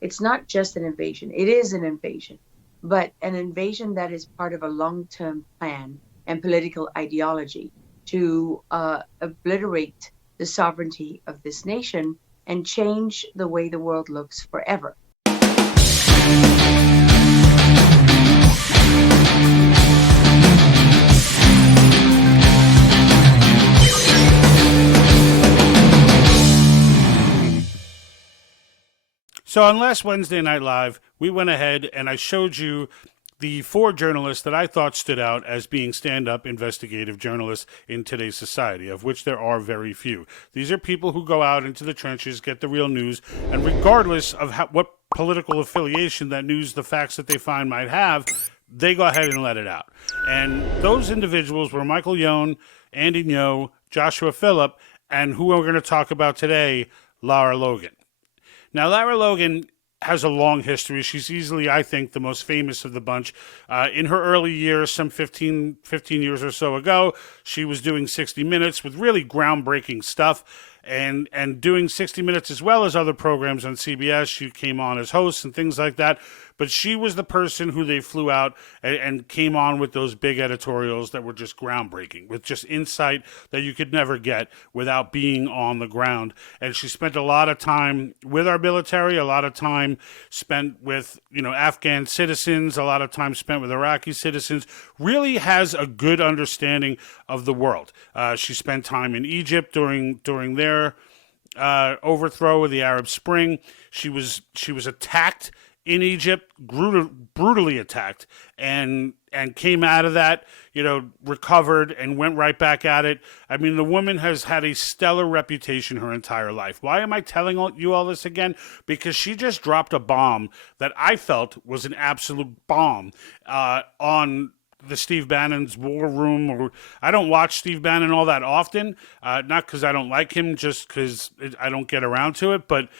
It's not just an invasion. It is an invasion, but an invasion that is part of a long-term plan and political ideology to obliterate the sovereignty of this nation and change the way the world looks forever. So on last Wednesday Night Live, we went ahead and I showed you the 4 journalists that I thought stood out as being stand-up investigative journalists in today's society, of which there are very few. These are people who go out into the trenches, get the real news, and regardless of what political affiliation that news, the facts that they find might have, they go ahead and let it out. And those individuals were Michael Yohn, Andy Ngo, Joshua Phillip, and who we're going to talk about today, Lara Logan. Now, Lara Logan has a long history. She's easily, I think, the most famous of the bunch. In her early years, some 15 years or so ago, she was doing 60 Minutes with really groundbreaking stuff. And doing 60 Minutes as well as other programs on CBS. She came on as host and things like that. But she was the person who they flew out and came on with those big editorials that were just groundbreaking, with just insight that you could never get without being on the ground. And she spent a lot of time with our military, a lot of time spent with, Afghan citizens, a lot of time spent with Iraqi citizens, really has a good understanding of the world. She spent time in Egypt during their overthrow of the Arab Spring. She was attacked in Egypt, brutally attacked, and came out of that, recovered and went right back at it. I mean, the woman has had a stellar reputation her entire life. Why am I telling you all this again? Because she just dropped a bomb that I felt was an absolute bomb on the Steve Bannon's War Room. Or I don't watch Steve Bannon all that often, not because I don't like him, just because I don't get around to it, but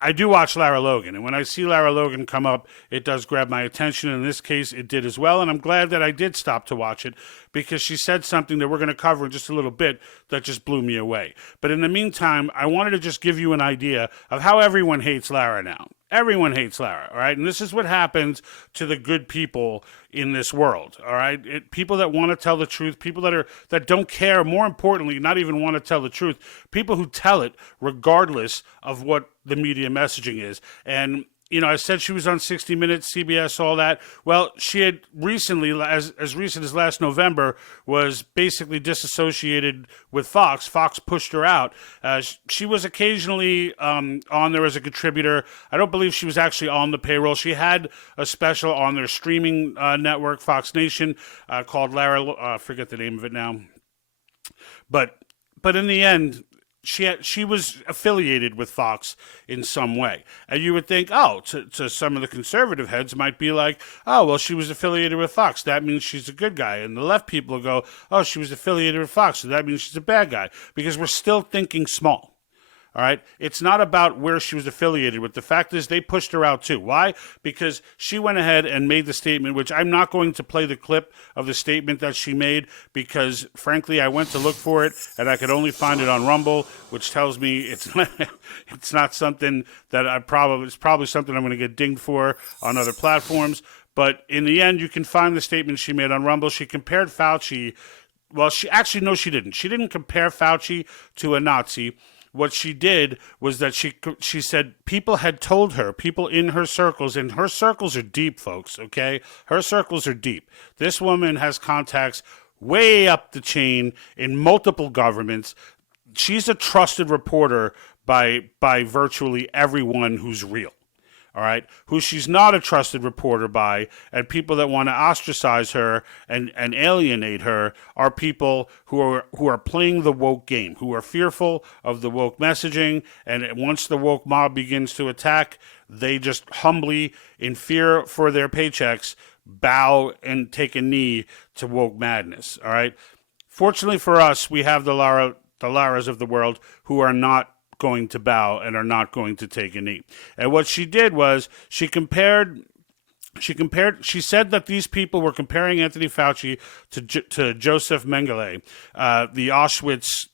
I do watch Lara Logan, and when I see Lara Logan come up, it does grab my attention. In this case, it did as well, and I'm glad that I did stop to watch it because she said something that we're going to cover in just a little bit that just blew me away. But in the meantime, I wanted to just give you an idea of how everyone hates Lara now. Everyone hates Lara, all right? And this is what happens to the good people in this world, all right? People that want to tell the truth, people that don't care, more importantly, not even want to tell the truth, people who tell it regardless of what the media messaging is. And I said she was on 60 Minutes, CBS, all that. Well, she had recently, as recent as last November, was basically disassociated with Fox. Fox pushed her out. She was occasionally on there as a contributor. I don't believe she was actually on the payroll. She had a special on their streaming network, Fox Nation, called Lara. I forget the name of it now. But in the end, she was affiliated with Fox in some way. And you would think, to some of the conservative heads might be like, well, she was affiliated with Fox. That means she's a good guy. And the left people will go, she was affiliated with Fox, so that means she's a bad guy. Because we're still thinking small. All right. It's not about where she was affiliated with. The fact is they pushed her out too. Why? Because she went ahead and made the statement, which I'm not going to play the clip of the statement that she made because, frankly, I went to look for it and I could only find it on Rumble, which tells me it's not something that it's probably something I'm going to get dinged for on other platforms. But in the end, you can find the statement she made on Rumble. She compared Fauci. Well, she didn't. She didn't compare Fauci to a Nazi. What she did was that she said people had told her, people in her circles, and her circles are deep, folks, okay? Her circles are deep. This woman has contacts way up the chain in multiple governments. She's a trusted reporter by virtually everyone who's real. All right, who she's not a trusted reporter by, and people that want to ostracize her and alienate her are people who are playing the woke game, who are fearful of the woke messaging, and once the woke mob begins to attack, they just humbly, in fear for their paychecks, bow and take a knee to woke madness. All right, fortunately for us, we have the Laras of the world who are not going to bow and are not going to take a knee. And what she did was she compared She said that these people were comparing Anthony Fauci to Joseph Mengele, the Auschwitz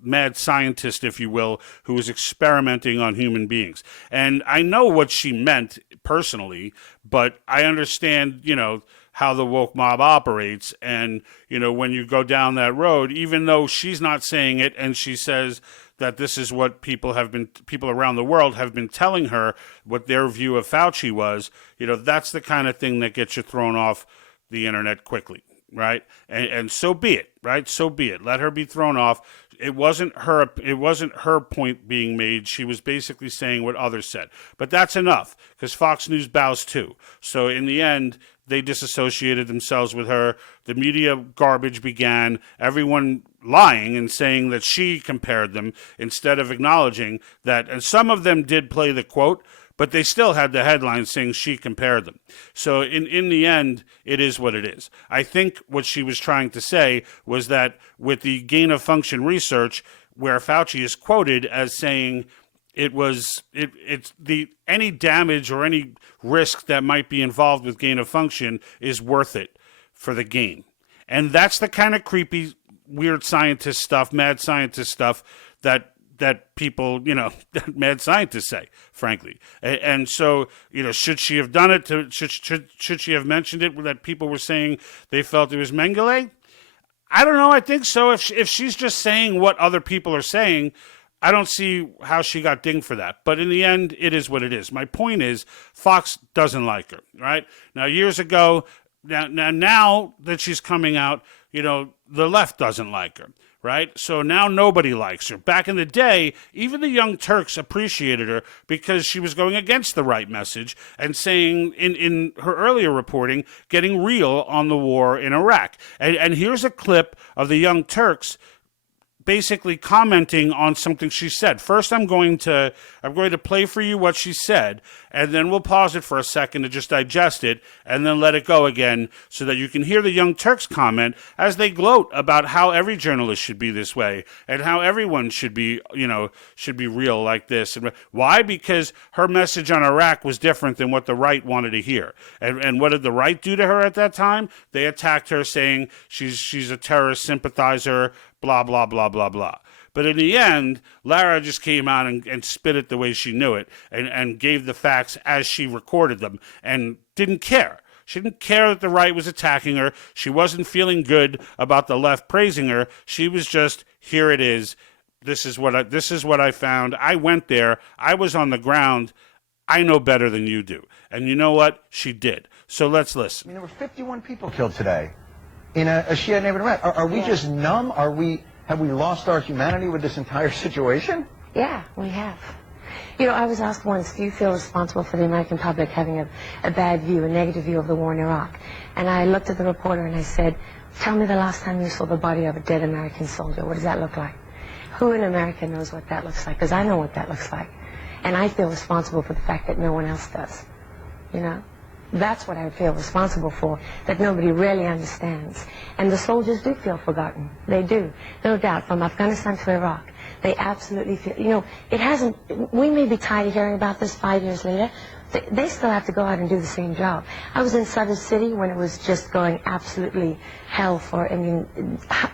mad scientist, if you will, who was experimenting on human beings. And I know what she meant personally, but I understand, how the woke mob operates. And, when you go down that road, even though she's not saying it and she says that this is what people around the world have been telling her what their view of Fauci was, that's the kind of thing that gets you thrown off the internet quickly, right? And so be it, right? So be it. Let her be thrown off. It wasn't her point being made. She was basically saying what others said. But that's enough, because Fox News bows too. So in the end, they disassociated themselves with her. The media garbage began. Everyone lying and saying that she compared them instead of acknowledging that. And some of them did play the quote, but they still had the headline saying she compared them. So in the end, it is what it is. I think what she was trying to say was that with the gain of function research, where Fauci is quoted as saying it's any damage or any risk that might be involved with gain of function is worth it for the gain. And that's the kind of creepy, weird scientist stuff, mad scientist stuff that people, mad scientists say, frankly. And so, should she have done it? Should she have mentioned it that people were saying they felt it was Mengele? I don't know. I think so. If she's just saying what other people are saying, I don't see how she got dinged for that. But in the end, it is what it is. My point is, Fox doesn't like her, right? Now, years ago, now that she's coming out, the left doesn't like her, right? So now nobody likes her. Back in the day, even the Young Turks appreciated her because she was going against the right message and saying, in her earlier reporting, getting real on the war in Iraq. And here's a clip of the Young Turks basically commenting on something she said. First, I'm going to play for you what she said, and then we'll pause it for a second to just digest it, and then let it go again so that you can hear the Young Turks comment as they gloat about how every journalist should be this way and how everyone should be real like this. And why? Because her message on Iraq was different than what the right wanted to hear. And what did the right do to her at that time? They attacked her, saying she's a terrorist sympathizer, blah, blah, blah, blah, blah. But in the end, Lara just came out and spit it the way she knew it and gave the facts as she recorded them and didn't care. She didn't care that the right was attacking her. She wasn't feeling good about the left praising her. She was just, here it is. This is what I found. I went there. I was on the ground. I know better than you do. And you know what? She did. So let's listen. There were 51 people killed today in a Shia neighborhood. Are we just numb? Have we lost our humanity with this entire situation? Yeah, we have. I was asked once, do you feel responsible for the American public having a bad view, a negative view of the war in Iraq? And I looked at the reporter and I said, tell me the last time you saw the body of a dead American soldier. What does that look like? Who in America knows what that looks like? Because I know what that looks like. And I feel responsible for the fact that no one else does. That's what I feel responsible for, that nobody really understands. And the soldiers do feel forgotten. They do. No doubt. From Afghanistan to Iraq, they absolutely feel, we may be tired of hearing about this 5 years later. They still have to go out and do the same job. I was in Sadr City when it was just going absolutely hell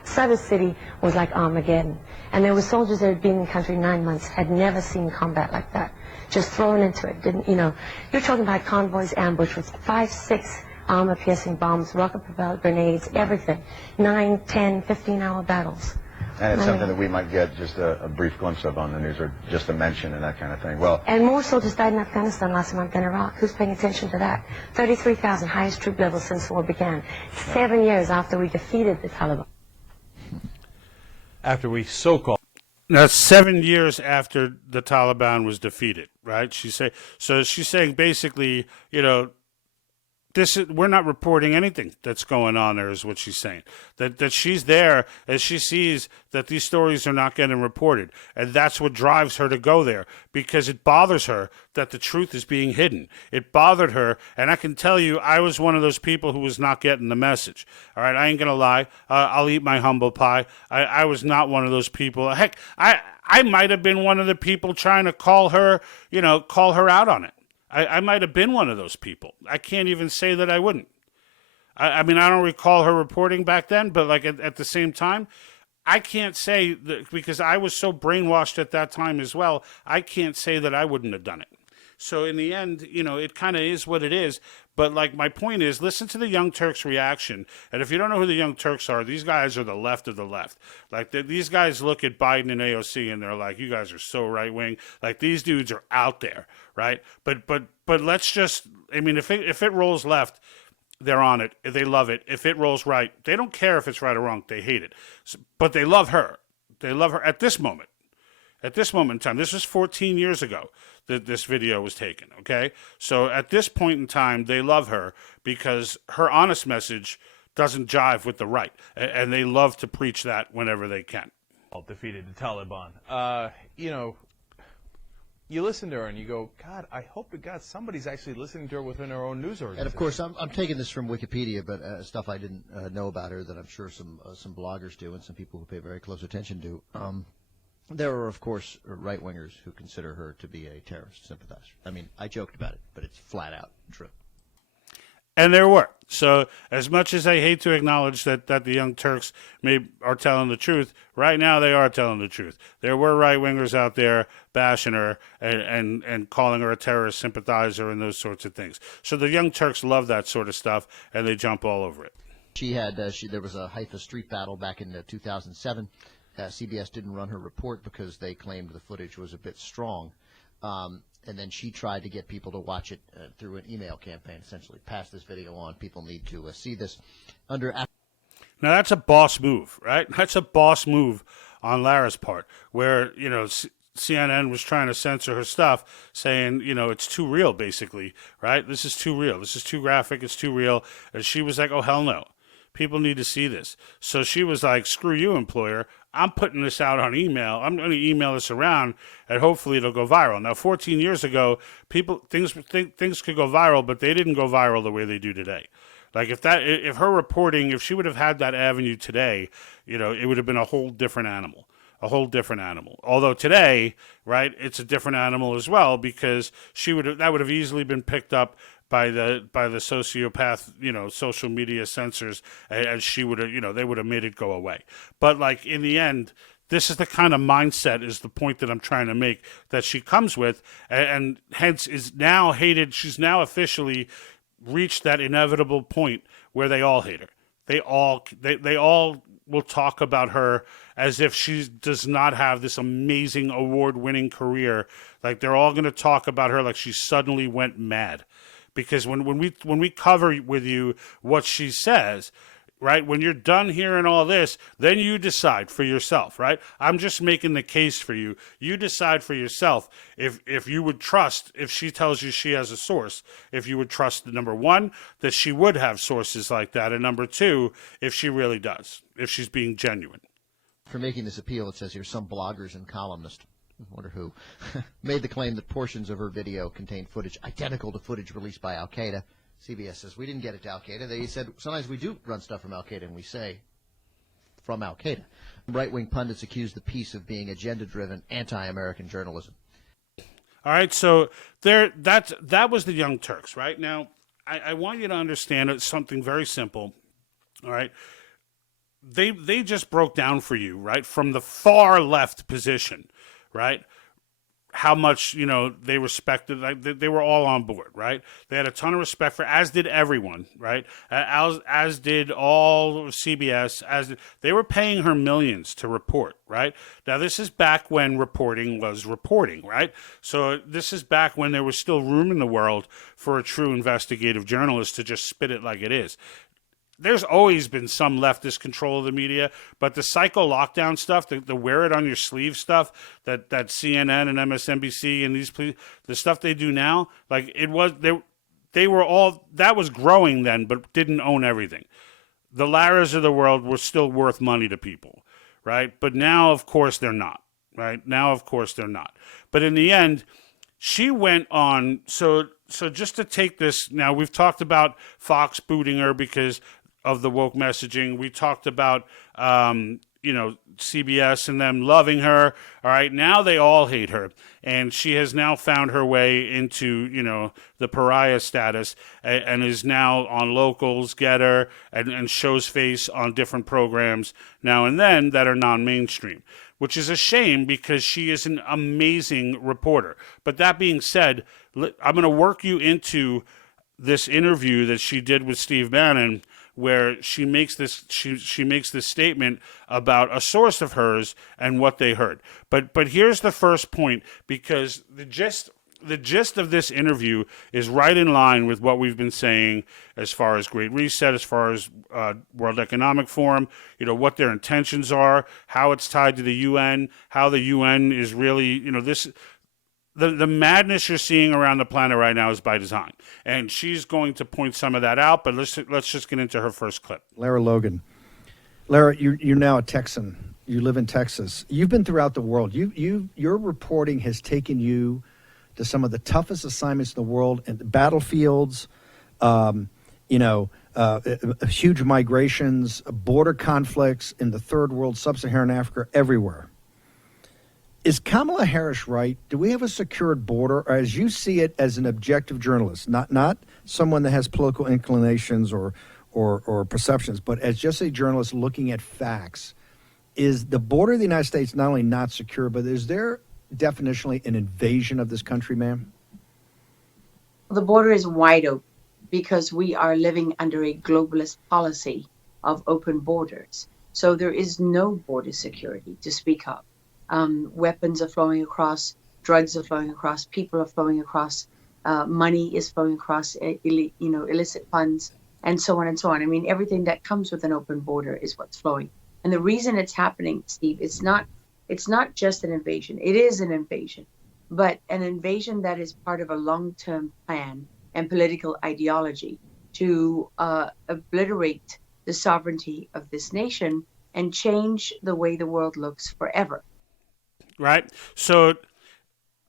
Sadr City was like Armageddon. And there were soldiers that had been in the country 9 months, had never seen combat like that. Just thrown into it, you're talking about convoys ambushed with 5, 6 armor-piercing bombs, rocket-propelled grenades, everything. 9, 10, 15-hour battles. And it's something that we might get just a brief glimpse of on the news, or just a mention and that kind of thing. Well, and more soldiers died in Afghanistan last month than Iraq. Who's paying attention to that? 33,000, highest troop level since the war began. 7 years after we defeated the Taliban. After we so-called. Now, 7 years after the Taliban was defeated, right? She's saying basically, we're not reporting anything that's going on there, is what she's saying. That she's there as she sees that these stories are not getting reported. And that's what drives her to go there, because it bothers her that the truth is being hidden. It bothered her, and I can tell you, I was one of those people who was not getting the message. All right, I ain't going to lie. I'll eat my humble pie. I was not one of those people. Heck, I might have been one of the people trying to call her out on it. I might have been one of those people. I can't even say that I wouldn't. I mean, I don't recall her reporting back then, but like at the same time, I can't say that, because I was so brainwashed at that time as well, I can't say that I wouldn't have done it. So in the end, it kind of is what it is. But like my point is, listen to the Young Turks' reaction. And if you don't know who the Young Turks are, these guys are the left of the left. Like these guys look at Biden and AOC and they're like, you guys are so right wing. Like these dudes are out there, right? But let's just, I mean, if it rolls left, they're on it. They love it. If it rolls right, they don't care if it's right or wrong. They hate it. But they love her. They love her at this moment. At this moment in time, this was 14 years ago that this video was taken, okay? So at this point in time, they love her because her honest message doesn't jive with the right, and they love to preach that whenever they can. Defeated the Taliban. You listen to her and you go, God, I hope to God somebody's actually listening to her within her own news organization. And of course, I'm taking this from Wikipedia, but stuff I didn't know about her that I'm sure some bloggers do and some people who pay very close attention do. There are, of course, right-wingers who consider her to be a terrorist sympathizer. I mean, I joked about it, but it's flat out true. And there were. So as much as I hate to acknowledge that the Young Turks are telling the truth, right now they are telling the truth. There were right-wingers out there bashing her and calling her a terrorist sympathizer and those sorts of things. So the Young Turks love that sort of stuff, and they jump all over it. There was a Haifa street battle back in 2007. CBS didn't run her report because they claimed the footage was a bit strong. And then she tried to get people to watch it through an email campaign, essentially. Pass this video on. People need to see this. Now, that's a boss move, right? That's a boss move on Lara's part, where, CNN was trying to censor her stuff, saying, it's too real, basically, right? This is too real. This is too graphic. It's too real. And she was like, oh, hell no. People need to see this. So she was like, screw you, employer. I'm putting this out on email. I'm going to email this around, and hopefully it'll go viral. Now, 14 years ago, things could go viral, but they didn't go viral the way they do today. Like if her reporting, if she would have had that avenue today, it would have been a whole different animal. A whole different animal. Although today, right, it's a different animal as well, because that would have easily been picked up by the sociopath, social media censors, and she would have, they would have made it go away. But like in the end, this is the kind of mindset, is the point that I'm trying to make, that she comes with, and hence is now hated. She's now officially reached that inevitable point where they all hate her. They all will talk about her as if she does not have this amazing award-winning career. Like they're all going to talk about her like she suddenly went mad. Because when we cover with you what she says, right, when you're done hearing all this, then you decide for yourself, right? I'm just making the case for you. You decide for yourself if you would trust, if she tells you she has a source, if you would trust, number one, that she would have sources like that, and number two, if she really does, if she's being genuine. For making this appeal, it says here some bloggers and columnists, I wonder who, made the claim that portions of her video contained footage identical to footage released by Al-Qaeda. CBS says, we didn't get it to Al-Qaeda. They said, sometimes we do run stuff from Al-Qaeda, and we say, from Al-Qaeda. Right-wing pundits accused the piece of being agenda-driven, anti-American journalism. All right, so that was the Young Turks, right? Now, I want you to understand something very simple, all right? They just broke down for you, right, from the far left position, right, how much, they respected, like, they were all on board, right? They had a ton of respect for, as did everyone, right? As did all CBS, they were paying her millions to report, right? Now, this is back when reporting was reporting, right? So this is back when there was still room in the world for a true investigative journalist to just spit it like it is. There's always been some leftist control of the media, but the psycho lockdown stuff, the wear it on your sleeve stuff, that CNN and MSNBC and the stuff they do now, like they were all, that was growing then, but didn't own everything. The Laras of the world were still worth money to people, right? But now, of course, they're not, right? Now, of course, they're not. But in the end, she went on, so just to take this, now we've talked about Fox booting her because of the woke messaging. We talked about, CBS and them loving her. All right, now they all hate her, and she has now found her way into the pariah status, and is now on Locals, Getter, and shows face on different programs now and then that are non-mainstream, which is a shame because she is an amazing reporter. But that being said, I'm going to work you into this interview that she did with Steve Bannon, where she makes this statement about a source of hers and what they heard. But here's the first point, because the gist of this interview is right in line with what we've been saying as far as Great Reset, as far as World Economic Forum, what their intentions are, how it's tied to the UN, how the UN is really, the madness you're seeing around the planet right now is by design. And she's going to point some of that out, but let's just get into her first clip. Lara Logan. Lara, you're now a Texan. You live in Texas. You've been throughout the world. Your reporting has taken you to some of the toughest assignments in the world, and battlefields, huge migrations, border conflicts in the third world, sub-Saharan Africa, everywhere. Is Kamala Harris right? Do we have a secured border, or as you see it as an objective journalist, not someone that has political inclinations or perceptions, but as just a journalist looking at facts? Is the border of the United States not only not secure, but is there definitionally an invasion of this country, ma'am? The border is wide open because we are living under a globalist policy of open borders. So there is no border security to speak of. Weapons are flowing across, drugs are flowing across, people are flowing across, money is flowing across, illicit funds, and so on and so on. I mean, everything that comes with an open border is what's flowing. And the reason it's happening, Steve, it's not just an invasion. It is an invasion, but an invasion that is part of a long-term plan and political ideology to obliterate the sovereignty of this nation and change the way the world looks forever. Right? So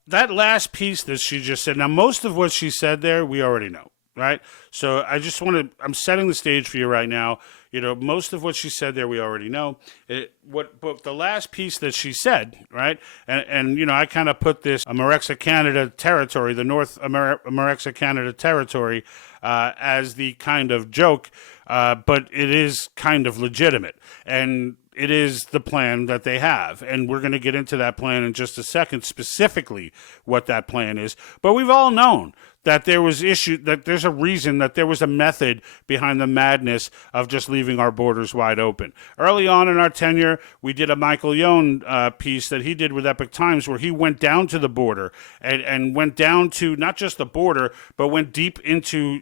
that last piece that she just said, now most of what she said there, we already know, right? So I'm setting the stage for you right now. Most of what she said there, we already know. But the last piece that she said, right? And I kind of put this America Canada territory, the North America Canada territory, as the kind of joke, but it is kind of legitimate. And it is the plan that they have. And we're going to get into that plan in just a second, specifically what that plan is. But we've all known that there was that there's a reason, that there was a method behind the madness of just leaving our borders wide open. Early on in our tenure, we did a Michael Yohn piece that he did with Epoch Times, where he went down to the border and went down to not just the border, but went deep into,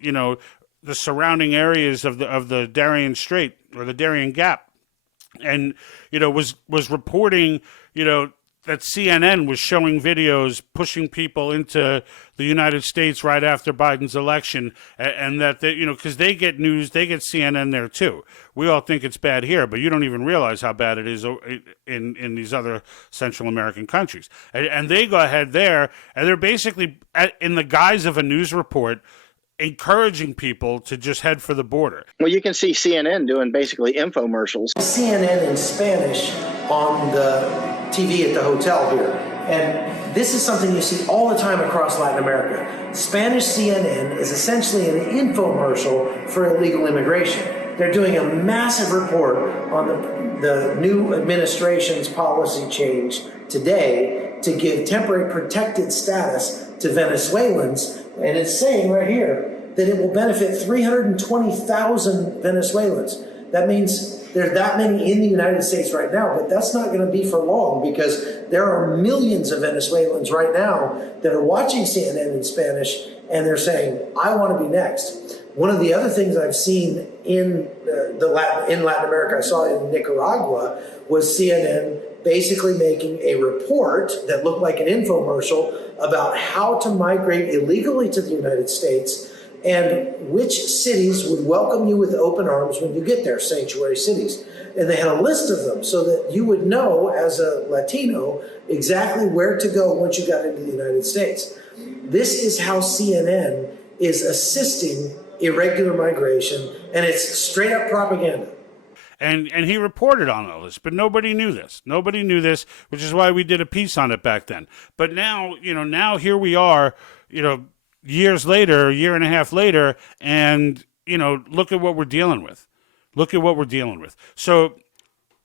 the surrounding areas of the Darien Strait or the Darien Gap. And, was reporting, that CNN was showing videos pushing people into the United States right after Biden's election, and that they, because they get news, they get CNN there too. We all think it's bad here, but you don't even realize how bad it is in these other Central American countries. And they go ahead there, and they're basically, in the guise of a news report, encouraging people to just head for the border. Well, you can see CNN doing basically infomercials. CNN in Spanish on the TV at the hotel here. And this is something you see all the time across Latin America. Spanish CNN is essentially an infomercial for illegal immigration. They're doing a massive report on the new administration's policy change today to give temporary protected status to Venezuelans. And it's saying right here that it will benefit 320,000 Venezuelans. That means there's that many in the United States right now, but that's not going to be for long, because there are millions of Venezuelans right now that are watching CNN in Spanish, and they're saying, I want to be next. One of the other things I've seen in Latin America, I saw in Nicaragua, was CNN basically making a report that looked like an infomercial about how to migrate illegally to the United States and which cities would welcome you with open arms when you get there, sanctuary cities. And they had a list of them so that you would know, as a Latino, exactly where to go once you got into the United States. This is how CNN is assisting irregular migration, and it's straight up propaganda. And he reported on all this, but nobody knew this. Nobody knew this, which is why we did a piece on it back then. But now, now here we are, years later, a year and a half later, and, look at what we're dealing with. Look at what we're dealing with. So,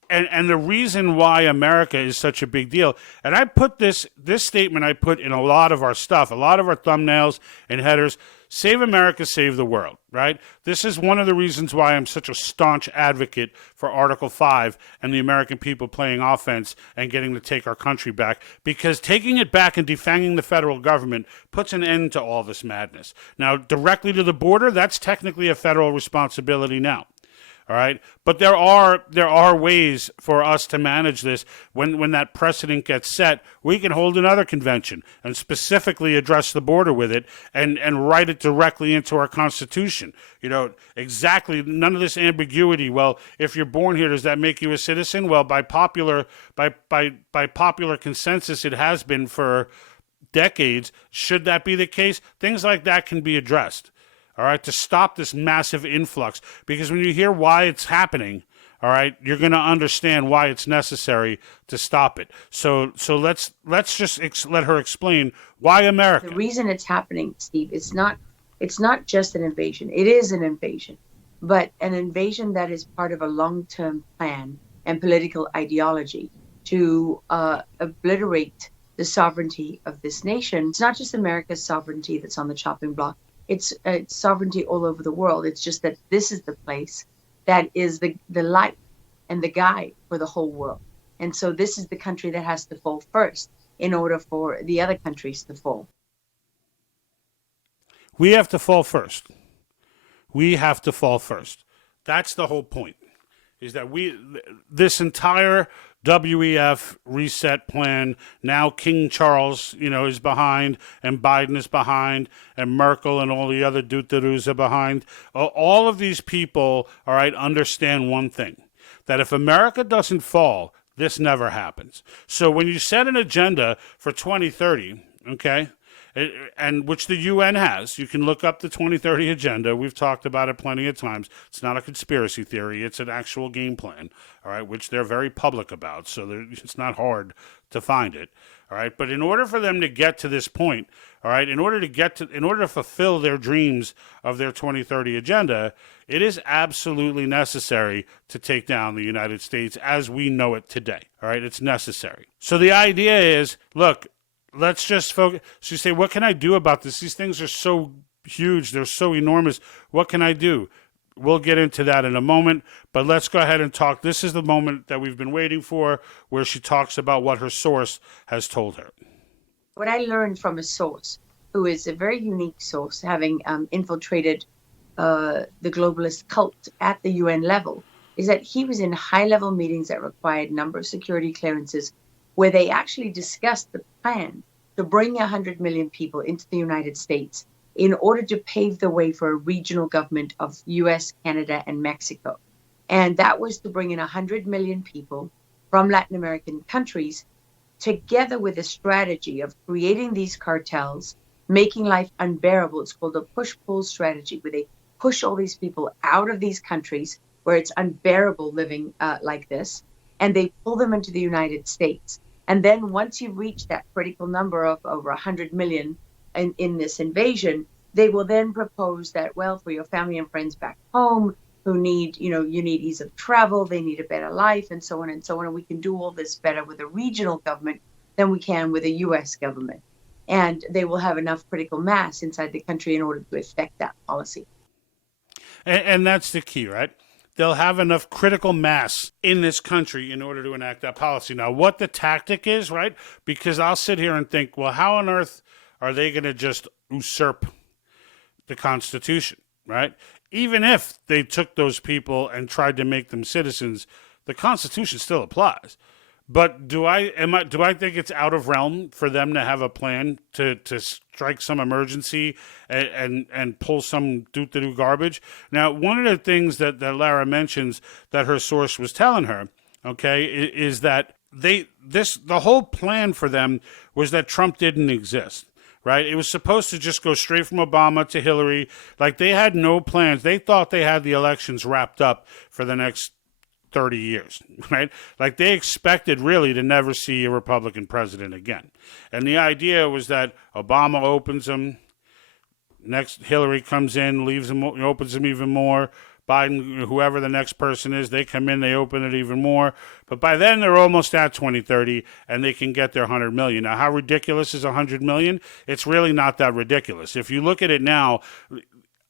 and the reason why America is such a big deal, and I put this statement I put in a lot of our stuff, a lot of our thumbnails and headers, Save America, Save the World, right? This is one of the reasons why I'm such a staunch advocate for Article 5 and the American people playing offense and getting to take our country back, because taking it back and defanging the federal government puts an end to all this madness. Now, directly to the border, that's technically a federal responsibility now. All right, but there are ways for us to manage this. When that precedent gets set, we can hold another convention and specifically address the border with it and write it directly into our Constitution. Exactly, none of this ambiguity. Well, if you're born here, does that make you a citizen? Well, by popular consensus, it has been for decades. Should that be the case? Things like that can be addressed. All right, to stop this massive influx. Because when you hear why it's happening, all right, you're going to understand why it's necessary to stop it. So let's just let her explain why America. The reason it's happening, Steve, it's not just an invasion. It is an invasion, but an invasion that is part of a long-term plan and political ideology to obliterate the sovereignty of this nation. It's not just America's sovereignty that's on the chopping block. It's sovereignty all over the world. It's just that this is the place that is the light and the guide for the whole world. And so this is the country that has to fall first in order for the other countries to fall. We have to fall first. We have to fall first. That's the whole point, is that this entire WEF reset plan, now King Charles, is behind, and Biden is behind, and Merkel and all the other dootaroos are behind. All of these people, all right, understand one thing, that if America doesn't fall, this never happens. So when you set an agenda for 2030, okay, and which the UN has. You can look up the 2030 agenda. We've talked about it plenty of times. It's not a conspiracy theory. It's an actual game plan, all right, which they're very public about, so it's not hard to find it, all right? But in order for them to get to this point, all right, in order to fulfill their dreams of their 2030 agenda, it is absolutely necessary to take down the United States as we know it today, all right? It's necessary. So the idea is, look, let's just focus. So you say, what can I do about this? These things are so huge. They're so enormous. What can I do? We'll get into that in a moment, but let's go ahead and talk. This is the moment that we've been waiting for, where she talks about what her source has told her. What I learned from a source who is a very unique source, having infiltrated the globalist cult at the UN level, is that he was in high-level meetings that required a number of security clearances, where they actually discussed the plan to bring 100 million people into the United States in order to pave the way for a regional government of US, Canada, and Mexico. And that was to bring in 100 million people from Latin American countries, together with a strategy of creating these cartels, making life unbearable. It's called a push-pull strategy, where they push all these people out of these countries where it's unbearable living like this, and they pull them into the United States. And then once you reach that critical number of over 100 million in this invasion, they will then propose that, well, for your family and friends back home who need, you need ease of travel, they need a better life, and so on and so on. And we can do all this better with a regional government than we can with a U.S. government. And they will have enough critical mass inside the country in order to effect that policy. And that's the key, right? They'll have enough critical mass in this country in order to enact that policy. Now, what the tactic is, right? Because I'll sit here and think, well, how on earth are they going to just usurp the Constitution, right? Even if they took those people and tried to make them citizens, the Constitution still applies. But do I think it's out of realm for them to have a plan to strike some emergency and pull some doo-doo garbage? Now, one of the things that Lara mentions that her source was telling her, okay, is that the whole plan for them was that Trump didn't exist. Right? It was supposed to just go straight from Obama to Hillary. Like, they had no plans. They thought they had the elections wrapped up for the next 30 years, right? Like they expected really to never see a Republican president again. And the idea was that Obama opens them, next Hillary comes in, leaves them, opens them even more. Biden, whoever the next person is, they come in, they open it even more. But by then, they're almost at 2030, and they can get their 100 million. Now, how ridiculous is 100 million? It's really not that ridiculous. If you look at it now,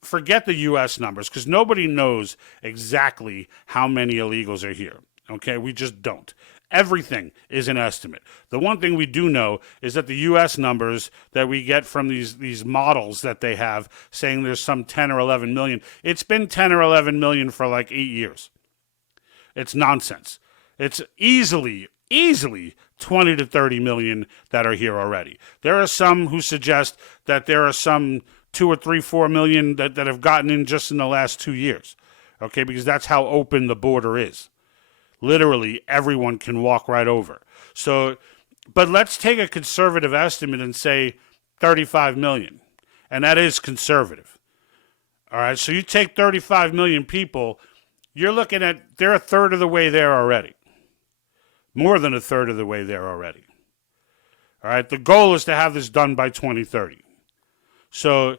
forget the U.S. numbers, because nobody knows exactly how many illegals are here. Okay, we just don't. Everything is an estimate. The one thing we do know is that the U.S. numbers that we get from these models that they have saying there's some 10 or 11 million, it's been 10 or 11 million for like 8 years. It's nonsense. It's easily 20 to 30 million that are here already. There are some who suggest that there are some 2 or 3, 4 million that have gotten in just in the last 2 years. Okay, because that's how open the border is. Literally, everyone can walk right over. So, but let's take a conservative estimate and say 35 million. And that is conservative. All right, so you take 35 million people, you're looking at, they're a third of the way there already. More than a third of the way there already. All right, the goal is to have this done by 2030. So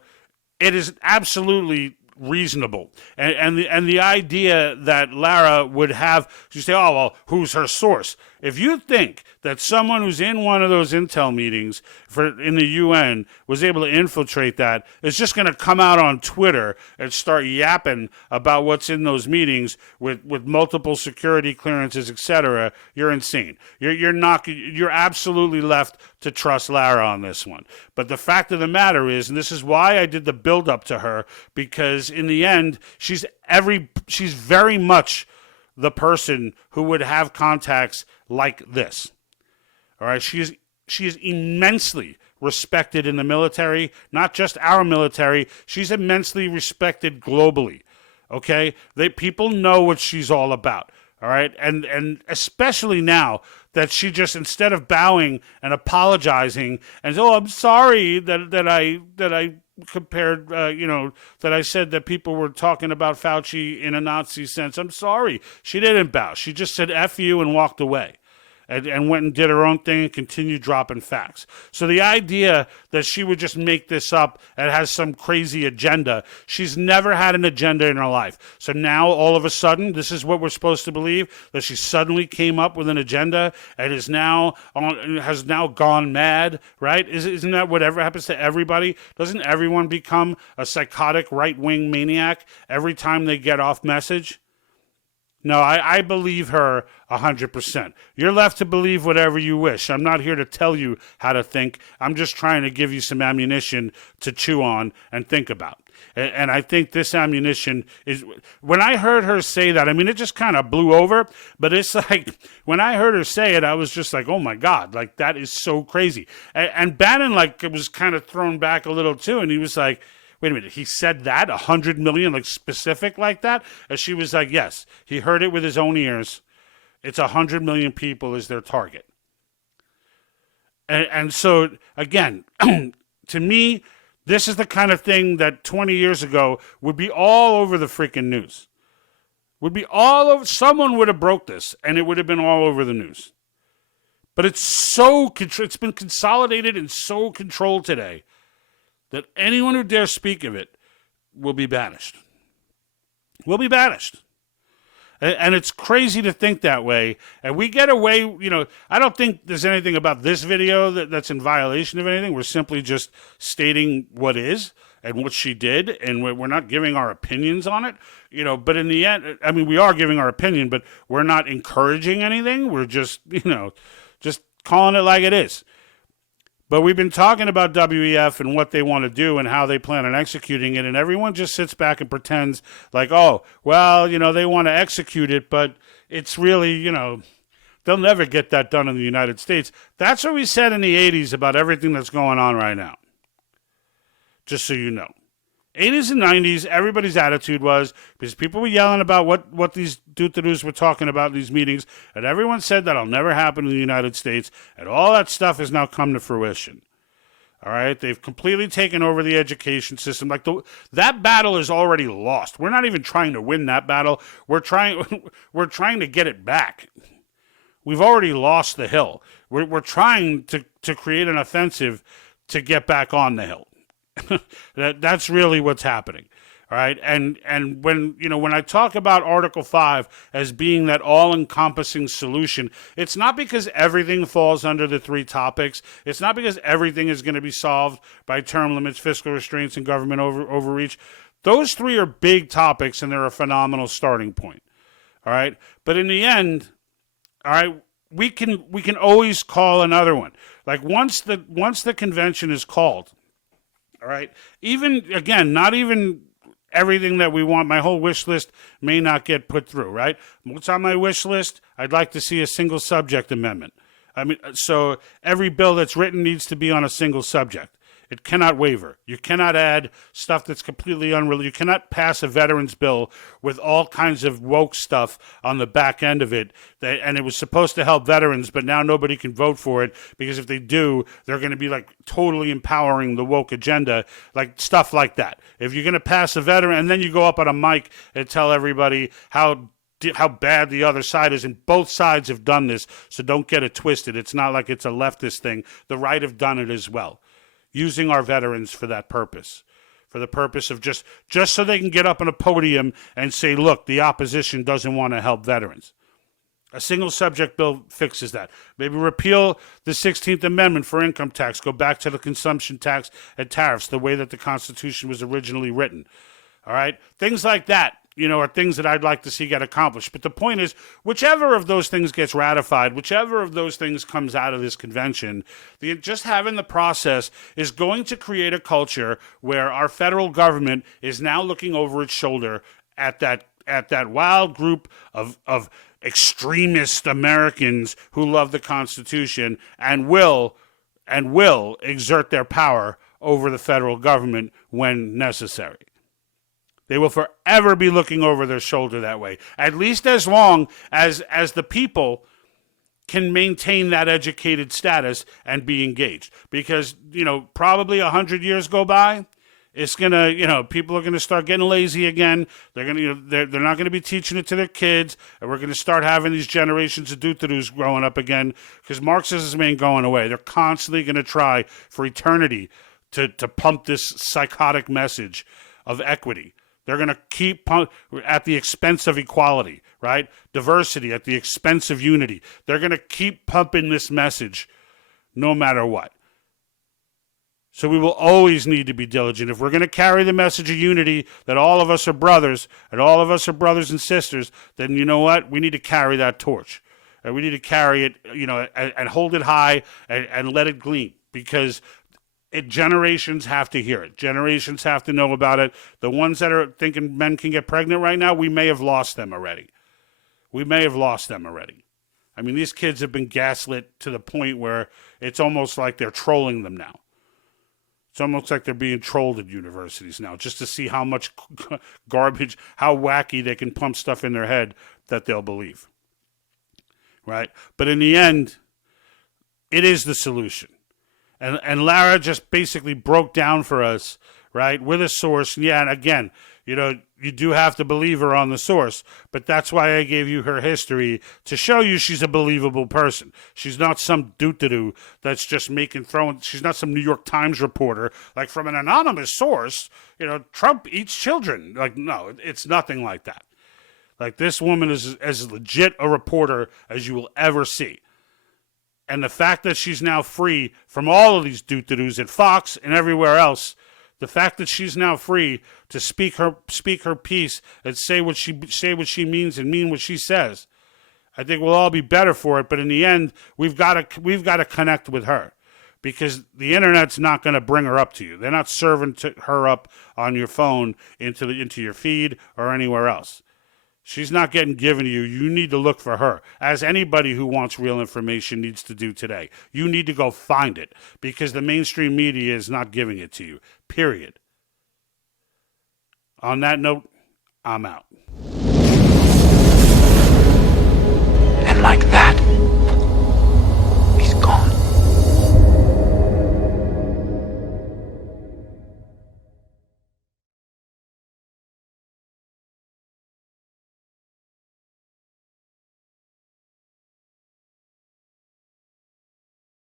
it is absolutely reasonable. And the idea that Lara would have, you say, oh, well, who's her source? If you think that someone who's in one of those intel meetings in the UN was able to infiltrate that, is just going to come out on Twitter and start yapping about what's in those meetings with multiple security clearances, etc., you're insane. You're absolutely left to trust Lara on this one. But the fact of the matter is, and this is why I did the build up to her, because in the end, she's very much the person who would have contacts like this. All right, she is immensely respected in the military, not just our military. She's immensely respected globally. Okay, people know what she's all about. All right, and especially now that she just, instead of bowing and apologizing and oh, I'm sorry that I compared, that I said that people were talking about Fauci in a Nazi sense. I'm sorry. She didn't bow. She just said F you and walked away. And went and did her own thing and continued dropping facts. So the idea that she would just make this up and has some crazy agenda, she's never had an agenda in her life. So now, all of a sudden, this is what we're supposed to believe, that she suddenly came up with an agenda and has now gone mad, right? Isn't that whatever happens to everybody? Doesn't everyone become a psychotic right-wing maniac every time they get off message? No, I believe her 100%. You're left to believe whatever you wish. I'm not here to tell you how to think. I'm just trying to give you some ammunition to chew on and think about. And I think this ammunition is, when I heard her say that, I mean, it just kind of blew over, but it's like, when I heard her say it, I was just like, oh my God, like that is so crazy. And Bannon, like, it was kind of thrown back a little too, and he was like, wait a minute, he said that? 100 million, like specific like that? And she was like, yes, he heard it with his own ears. It's 100 million people is their target. And so, again, to me, this is the kind of thing that 20 years ago would be all over the freaking news. Would be all over, someone would have broke this, and it would have been all over the news. But it's been consolidated and so controlled today that anyone who dares speak of it will be banished. Will be banished. And it's crazy to think that way. And we get away, I don't think there's anything about this video that's in violation of anything. We're simply just stating what is and what she did, and we're not giving our opinions on it. But in the end, I mean, we are giving our opinion, but we're not encouraging anything. We're just, just calling it like it is. But we've been talking about WEF and what they want to do and how they plan on executing it, and everyone just sits back and pretends like, oh, well, they want to execute it, but it's really, they'll never get that done in the United States. That's what we said in the 80s about everything that's going on right now. Just so you know. 80s and 90s, everybody's attitude was, because people were yelling about what these do-to-dos were talking about in these meetings, and everyone said that'll never happen in the United States, and all that stuff has now come to fruition. All right, they've completely taken over the education system. Like that battle is already lost. We're not even trying to win that battle. We're trying to get it back. We've already lost the hill. We're trying to create an offensive to get back on the hill. That's really what's happening. All right, and when I talk about Article 5 as being that all-encompassing solution, it's not because everything falls under the 3 topics. It's not because everything is going to be solved by term limits, fiscal restraints, and government overreach. Those 3 are big topics, and they're a phenomenal starting point. All right, but in the end, all right, we can always call another one. Like once the convention is called, all right, even again, not even everything that we want. My whole wish list may not get put through, right? What's on my wish list? I'd like to see a single subject amendment. I mean, so every bill that's written needs to be on a single subject. It cannot waver. You cannot add stuff that's completely unrelated. You cannot pass a veterans bill with all kinds of woke stuff on the back end of it. And it was supposed to help veterans, but now nobody can vote for it because if they do, they're going to be like totally empowering the woke agenda, like stuff like that. If you're going to pass a veteran and then you go up on a mic and tell everybody how bad the other side is, and both sides have done this, so don't get it twisted. It's not like it's a leftist thing. The right have done it as well, using our veterans for that purpose, for the purpose of just so they can get up on a podium and say, look, the opposition doesn't want to help veterans. A single subject bill fixes that. Maybe repeal the 16th Amendment for income tax, go back to the consumption tax and tariffs, the way that the Constitution was originally written. All right? Things like that, are things that I'd like to see get accomplished. But the point is, whichever of those things gets ratified, whichever of those things comes out of this convention, just having the process is going to create a culture where our federal government is now looking over its shoulder at that wild group of extremist Americans who love the Constitution and will exert their power over the federal government when necessary. They will forever be looking over their shoulder that way, at least as long as the people can maintain that educated status and be engaged. Because, probably 100 years go by, it's gonna, people are gonna start getting lazy again. They're gonna, they're not gonna be teaching it to their kids, and we're gonna start having these generations of doodadoos growing up again. Because Marxism ain't going away. They're constantly gonna try for eternity to pump this psychotic message of equity. They're going to keep at the expense of equality, right? Diversity at the expense of unity. They're going to keep pumping this message no matter what. So we will always need to be diligent. If we're going to carry the message of unity, that all of us are brothers, and all of us are brothers and sisters, then you know what? We need to carry that torch. And we need to carry it, and hold it high and let it gleam. Because generations have to hear it. Generations have to know about it. The ones that are thinking men can get pregnant right now, we may have lost them already. I mean, these kids have been gaslit to the point where it's almost like they're trolling them now. It's almost like they're being trolled at universities now just to see how much garbage, how wacky they can pump stuff in their head that they'll believe. Right? But in the end, it is the solution. And Lara just basically broke down for us, right, with a source. Yeah, and again, you do have to believe her on the source, but that's why I gave you her history, to show you she's a believable person. She's not some doo-doo that's just she's not some New York Times reporter, like from an anonymous source, Trump eats children. Like, no, it's nothing like that. Like, this woman is as legit a reporter as you will ever see. And the fact that she's now free from all of these doo-doos at Fox and everywhere else, the fact that she's now free to speak her piece and say what she means and mean what she says, I think we'll all be better for it. But in the end, we've got to connect with her, because the internet's not going to bring her up to you. They're not serving her up on your phone into your feed or anywhere else. She's not getting given to you. You need to look for her, as anybody who wants real information needs to do today. You need to go find it, because the mainstream media is not giving it to you, period. On that note, I'm out.